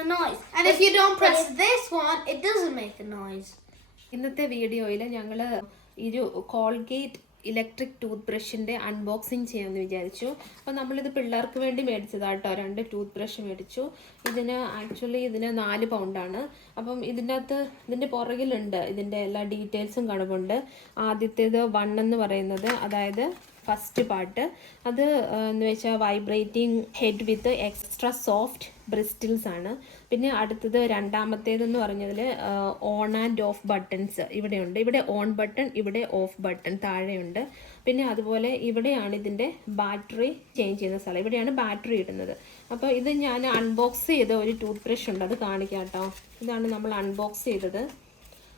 a noise. And if you don't press this one, it doesn't make a noise. ഇന്നത്തെ വീഡിയോയിൽ ഞങ്ങൾ ഒരു Colgate electric tooth ബ്രഷിൻ്റെ unboxing ചെയ്യാമെന്ന് വിചാരിച്ചു. അപ്പോൾ നമ്മളിത് പിള്ളേർക്ക് വേണ്ടി മേടിച്ചതാട്ടോ. 2 ടൂത്ത് ബ്രഷ് മേടിച്ചു. ഇതിന് 4 പൗണ്ടാണ്. അപ്പം ഇതിൻ്റെ പുറകിലുണ്ട് ഇതിൻ്റെ എല്ലാ ഡീറ്റെയിൽസും കാണുന്നുണ്ട്. ആദ്യത്തേത് 1 എന്ന് പറയുന്നത്, അതായത് ഫസ്റ്റ് പാർട്ട്, അത് എന്ന് വെച്ചാൽ vibrating head with extra soft bristles ആണ്. പിന്നെ അടുത്തത് രണ്ടാമത്തേതെന്ന് പറഞ്ഞതിൽ ഓൺ ആൻഡ് ഓഫ് ബട്ടൺസ് ഇവിടെയുണ്ട്. ഇവിടെ ഓൺ ബട്ടൺ, ഇവിടെ ഓഫ് ബട്ടൺ താഴെയുണ്ട്. പിന്നെ അതുപോലെ ഇവിടെയാണ് ഇതിൻ്റെ ബാറ്ററി ചേഞ്ച് ചെയ്യുന്ന സ്ഥലം, ഇവിടെയാണ് ബാറ്ററി ഇടുന്നത്. അപ്പോൾ ഇത് ഞാൻ അൺബോക്സ് ചെയ്ത ഒരു ടൂത്ത് ബ്രഷ് ഉണ്ട്, അത് കാണിക്കാം കേട്ടോ. ഇതാണ് നമ്മൾ അൺബോക്സ് ചെയ്തത്.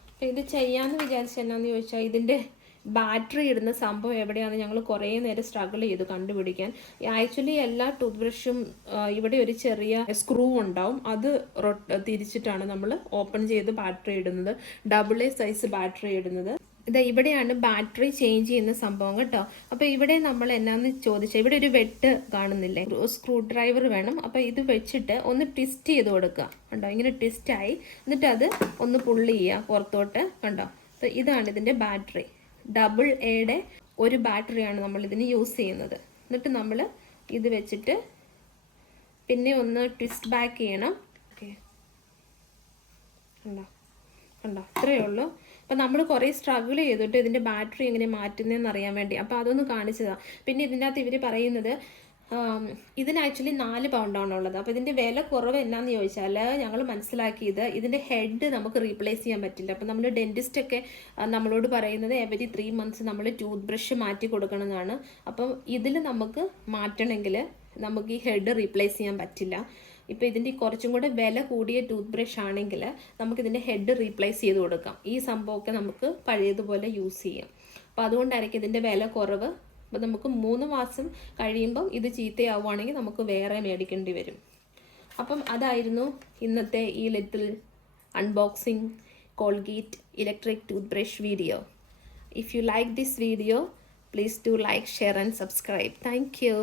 അപ്പോൾ ഇത് ചെയ്യാമെന്ന് വിചാരിച്ചാൽ എന്നാന്ന് ചോദിച്ചാൽ, ഇതിൻ്റെ ബാറ്ററി ഇടുന്ന സംഭവം എവിടെയാണെന്ന് ഞങ്ങൾ കുറേ നേരം സ്ട്രഗിൾ ചെയ്തു കണ്ടുപിടിക്കാൻ. ആക്ച്വലി എല്ലാ ടൂത്ത് ബ്രഷും ഇവിടെ ഒരു ചെറിയ സ്ക്രൂ ഉണ്ടാവും, അത് തിരിച്ചിട്ടാണ് നമ്മൾ ഓപ്പൺ ചെയ്ത് ബാറ്ററി ഇടുന്നത്. AA സൈസ് ബാറ്ററി ഇടുന്നത്. ഇവിടെയാണ് ബാറ്ററി ചേഞ്ച് ചെയ്യുന്ന സംഭവം കേട്ടോ. അപ്പോൾ ഇവിടെ നമ്മൾ എന്നാന്ന് ചോദിച്ചാൽ, ഇവിടെ ഒരു വെട്ട് കാണുന്നില്ലേ, സ്ക്രൂ ഡ്രൈവർ വേണം. അപ്പോൾ ഇത് വെച്ചിട്ട് ഒന്ന് ട്വിസ്റ്റ് ചെയ്ത് കൊടുക്കുക കണ്ടോ, ഇങ്ങനെ ട്വിസ്റ്റായി. എന്നിട്ട് അത് ഒന്ന് പുള്ളി ചെയ്യുക പുറത്തോട്ട് കണ്ടോ. അപ്പോൾ ഇതാണ് ഇതിൻ്റെ ബാറ്ററി. AA ഒരു ബാറ്ററിയാണ് നമ്മൾ ഇതിന് യൂസ് ചെയ്യുന്നത്. എന്നിട്ട് നമ്മൾ ഇത് വെച്ചിട്ട് പിന്നെ ഒന്ന് ട്വിസ്റ്റ് ബാക്ക് ചെയ്യണം. ഓക്കെ, കണ്ടോ ഇത്രയേ ഉള്ളൂ. അപ്പോൾ നമ്മൾ കുറേ സ്ട്രഗിൾ ചെയ്തിട്ട് ഇതിൻ്റെ ബാറ്ററി എങ്ങനെ മാറ്റുന്നതെന്ന് അറിയാൻ വേണ്ടി, അപ്പോൾ അതൊന്ന് കാണിച്ചതാണ്. പിന്നെ ഇതിനകത്ത് ഇവർ പറയുന്നത് ഇതിന് ആക്ച്വലി 4 പൗണ്ടാണുള്ളത്. അപ്പോൾ ഇതിൻ്റെ വില കുറവ് എന്നാന്ന് ചോദിച്ചാൽ, ഞങ്ങൾ മനസ്സിലാക്കിയത് ഇതിൻ്റെ ഹെഡ് നമുക്ക് റീപ്ലേസ് ചെയ്യാൻ പറ്റില്ല. അപ്പോൾ നമ്മൾ ഡെൻറ്റിസ്റ്റൊക്കെ നമ്മളോട് പറയുന്നത് എവരി 3 മന്ത്സ് നമ്മൾ ടൂത്ത് ബ്രഷ് മാറ്റി കൊടുക്കണം എന്നാണ്. അപ്പം ഇതിൽ നമുക്ക് മാറ്റണമെങ്കിൽ നമുക്ക് ഈ ഹെഡ് റീപ്ലേസ് ചെയ്യാൻ പറ്റില്ല. ഇപ്പോൾ ഇതിൻ്റെ കുറച്ചും കൂടെ വില കൂടിയ ടൂത്ത് ബ്രഷ് ആണെങ്കിൽ നമുക്കിതിൻ്റെ ഹെഡ് റീപ്ലേസ് ചെയ്ത് കൊടുക്കാം. ഈ സംഭവമൊക്കെ നമുക്ക് പഴയതുപോലെ യൂസ് ചെയ്യാം. അപ്പോൾ അതുകൊണ്ടായിരിക്കും ഇതിൻ്റെ വില കുറവ്. അപ്പോൾ നമുക്ക് 3 മാസം കഴിയുമ്പം ഇത് ചീത്തയാവുകയാണെങ്കിൽ നമുക്ക് വേറെ മേടിക്കേണ്ടി വരും. അപ്പം അതായിരുന്നു ഇന്നത്തെ ഈ little unboxing Colgate electric tooth brush video. If you like this video, please do like, share and subscribe. Thank you.